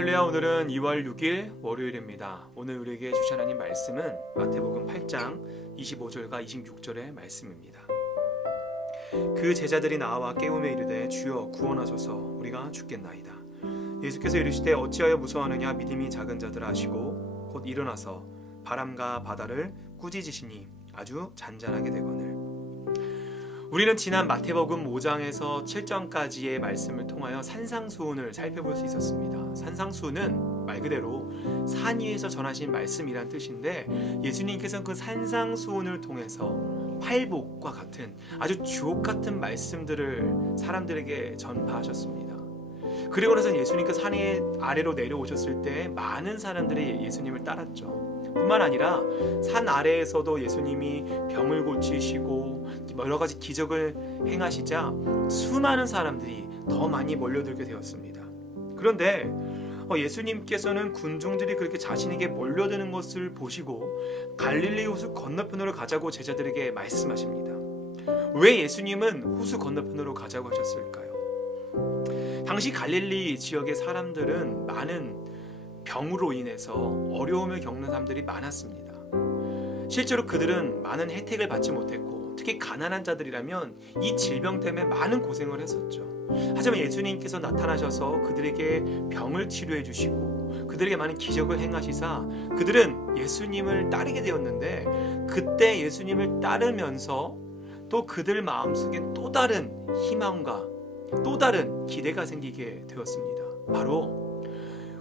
할렐루야. 오늘은 2월 6일 월요일입니다. 오늘 우리에게 주신 하나님 말씀은 마태복음 8장 25절과 26절의 말씀입니다. 그 제자들이 나와 깨우며 이르되 주여 구원하소서 우리가 죽겠나이다. 예수께서 이르시되 어찌하여 무서워하느냐 믿음이 작은 자들아 하시고 곧 일어나서 바람과 바다를 꾸짖으시니 아주 잔잔하게 되거늘. 우리는 지난 마태복음 5장에서 7장까지의 말씀을 통하여 산상수훈을 살펴볼 수 있었습니다. 산상수훈은 말 그대로 산 위에서 전하신 말씀이란 뜻인데, 예수님께서는 그 산상수훈을 통해서 팔복과 같은 아주 주옥 같은 말씀들을 사람들에게 전파하셨습니다. 그리고 나서 예수님께서 산 아래로 내려오셨을 때 많은 사람들이 예수님을 따랐죠. 뿐만 아니라 산 아래에서도 예수님이 병을 고치시고 여러 가지 기적을 행하시자 수많은 사람들이 더 많이 몰려들게 되었습니다. 그런데 예수님께서는 군중들이 그렇게 자신에게 몰려드는 것을 보시고 갈릴리 호수 건너편으로 가자고 제자들에게 말씀하십니다. 왜 예수님은 호수 건너편으로 가자고 하셨을까요? 당시 갈릴리 지역의 사람들은 많은 병으로 인해서 어려움을 겪는 사람들이 많았습니다. 실제로 그들은 많은 혜택을 받지 못했고, 특히 가난한 자들이라면 이 질병 때문에 많은 고생을 했었죠. 하지만 예수님께서 나타나셔서 그들에게 병을 치료해 주시고 그들에게 많은 기적을 행하시사 그들은 예수님을 따르게 되었는데, 그때 예수님을 따르면서 또 그들 마음속에 또 다른 희망과 또 다른 기대가 생기게 되었습니다. 바로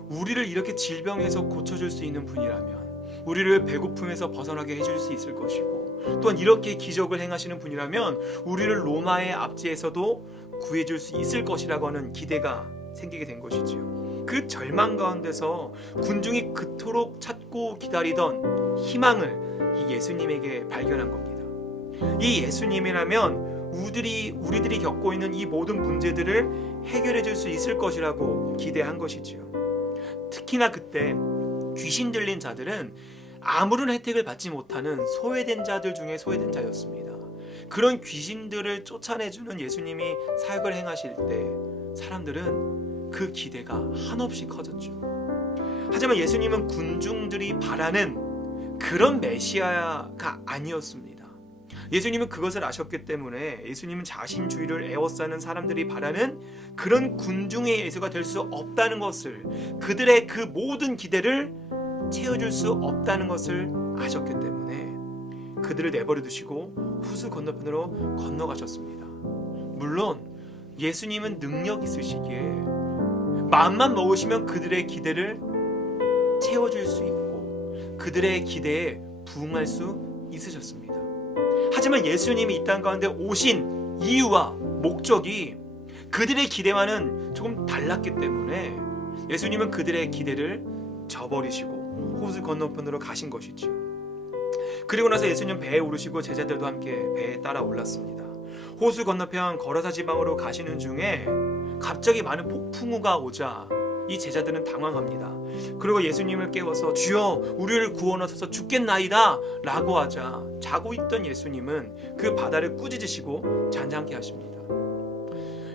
우리를 이렇게 질병에서 고쳐줄 수 있는 분이라면, 우리를 배고픔에서 벗어나게 해줄 수 있을 것이고, 또한 이렇게 기적을 행하시는 분이라면 우리를 로마의 압제에서도 구해줄 수 있을 것이라고 하는 기대가 생기게 된 것이지요. 그 절망 가운데서 군중이 그토록 찾고 기다리던 희망을 이 예수님에게 발견한 겁니다. 이 예수님이라면 우리들이 겪고 있는 이 모든 문제들을 해결해 줄 수 있을 것이라고 기대한 것이지요. 특히나 그때 귀신 들린 자들은 아무런 혜택을 받지 못하는 소외된 자들 중에 소외된 자였습니다. 그런 귀신들을 쫓아내주는 예수님이 사역을 행하실 때 사람들은 그 기대가 한없이 커졌죠. 하지만 예수님은 군중들이 바라는 그런 메시아가 아니었습니다. 예수님은 그것을 아셨기 때문에 예수님은 자신 주위를 에워싸는 사람들이 바라는 그런 군중의 예수가 될 수 없다는 것을, 그들의 그 모든 기대를 채워줄 수 없다는 것을 아셨기 때문에 그들을 내버려 두시고 호수 건너편으로 건너가셨습니다. 물론 예수님은 능력 있으시기에 마음만 먹으시면 그들의 기대를 채워줄 수 있고 그들의 기대에 부응할 수 있으셨습니다. 하지만 예수님이 이 땅 가운데 오신 이유와 목적이 그들의 기대와는 조금 달랐기 때문에 예수님은 그들의 기대를 저버리시고 호수 건너편으로 가신 것이죠. 그리고 나서 예수님 배에 오르시고 제자들도 함께 배에 따라 올랐습니다. 호수 건너편 거라사 지방으로 가시는 중에 갑자기 많은 폭풍우가 오자 이 제자들은 당황합니다. 그리고 예수님을 깨워서 주여 우리를 구원하소서 죽겠나이다 라고 하자 자고 있던 예수님은 그 바다를 꾸짖으시고 잔잔케 하십니다.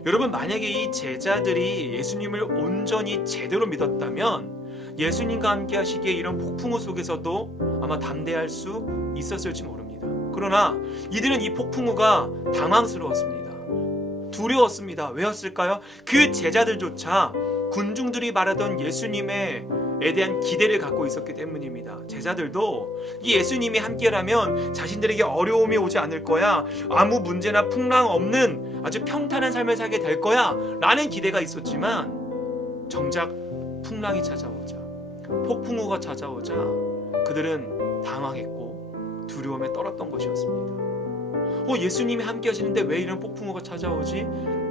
여러분, 만약에 이 제자들이 예수님을 온전히 제대로 믿었다면 예수님과 함께 하시기에 이런 폭풍우 속에서도 아마 담대할 수 있었을지 모릅니다. 그러나 이들은 이 폭풍우가 당황스러웠습니다. 두려웠습니다. 왜였을까요? 그 제자들조차 군중들이 말하던 예수님에 대한 기대를 갖고 있었기 때문입니다. 제자들도 이 예수님이 함께라면 자신들에게 어려움이 오지 않을 거야, 아무 문제나 풍랑 없는 아주 평탄한 삶을 살게 될 거야 라는 기대가 있었지만, 정작 풍랑이 찾아오자, 폭풍우가 찾아오자 그들은 당황했고 두려움에 떨었던 것이었습니다. 예수님이 함께 하시는데 왜 이런 폭풍우가 찾아오지?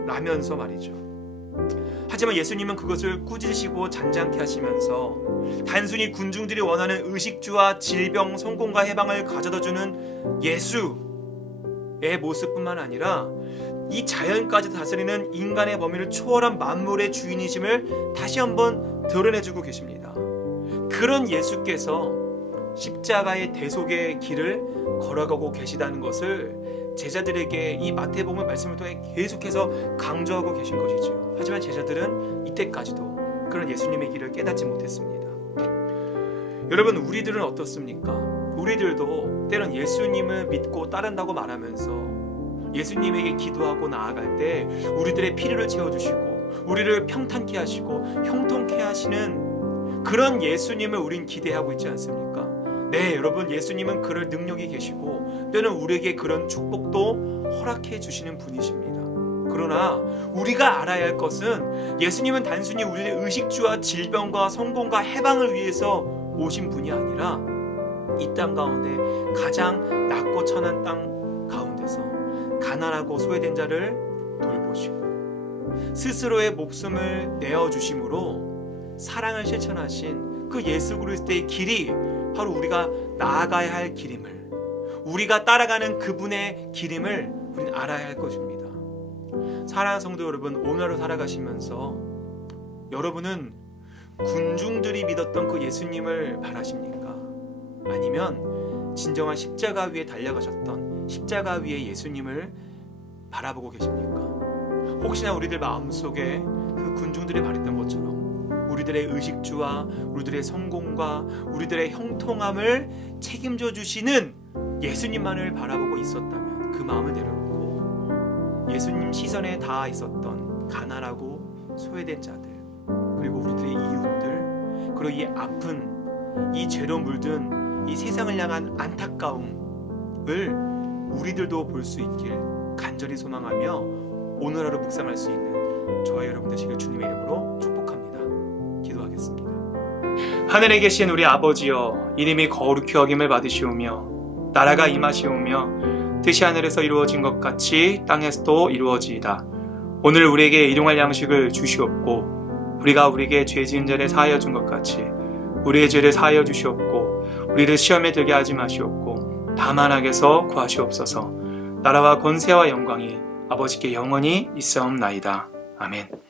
라면서 말이죠. 하지만 예수님은 그것을 꾸짖으시고 잔잔케 하시면서 단순히 군중들이 원하는 의식주와 질병, 성공과 해방을 가져다주는 예수의 모습뿐만 아니라 이 자연까지 다스리는 인간의 범위를 초월한 만물의 주인이심을 다시 한번 드러내주고 계십니다. 그런 예수께서 십자가의 대속의 길을 걸어가고 계시다는 것을 제자들에게 이 마태복음 말씀을 통해 계속해서 강조하고 계신 것이죠. 하지만 제자들은 이때까지도 그런 예수님의 길을 깨닫지 못했습니다. 여러분, 우리들은 어떻습니까? 우리들도 때론 예수님을 믿고 따른다고 말하면서 예수님에게 기도하고 나아갈 때 우리들의 필요를 채워주시고 우리를 평탄케 하시고 형통케 하시는 그런 예수님을 우린 기대하고 있지 않습니까? 네, 여러분, 예수님은 그럴 능력이 계시고 때는 우리에게 그런 축복도 허락해 주시는 분이십니다. 그러나 우리가 알아야 할 것은 예수님은 단순히 우리의 의식주와 질병과 성공과 해방을 위해서 오신 분이 아니라 이 땅 가운데 가장 낮고 천한 땅 가운데서 가난하고 소외된 자를 돌보시고 스스로의 목숨을 내어주심으로 사랑을 실천하신 그 예수 그리스도의 길이 바로 우리가 나아가야 할 길임을, 우리가 따라가는 그분의 길임을 우리는 알아야 할 것입니다. 사랑하는 성도 여러분, 오늘 하루 살아가시면서 여러분은 군중들이 믿었던 그 예수님을 바라십니까? 아니면 진정한 십자가 위에 달려가셨던 십자가 위의 예수님을 바라보고 계십니까? 혹시나 우리들 마음속에 그 군중들이 바랬던 것처럼 우리들의 의식주와 우리들의 성공과 우리들의 형통함을 책임져 주시는 예수님만을 바라보고 있었다면 그 마음을 내려놓고 예수님 시선에 닿아 있었던 가난하고 소외된 자들, 그리고 우리들의 이웃들, 그리고 이 아픈, 이 죄로 물든 이 세상을 향한 안타까움을 우리들도 볼 수 있길 간절히 소망하며 오늘 하루 묵상할 수 있는 저와 여러분 되시길 주님의 이름으로 축복합니다. 기도하겠습니다. 하늘에 계신 우리 아버지여, 이름이 거룩히 여김을 받으시오며 나라가 임하시오며 뜻이 하늘에서 이루어진 것 같이 땅에서도 이루어지이다. 오늘 우리에게 일용할 양식을 주시옵고 우리가 우리에게 죄 지은 자를 사하여 준 것 같이 우리의 죄를 사하여 주시옵고 우리를 시험에 들게 하지 마시옵고 다만 악에서 구하시옵소서. 나라와 권세와 영광이 아버지께 영원히 있사옵나이다. 아멘.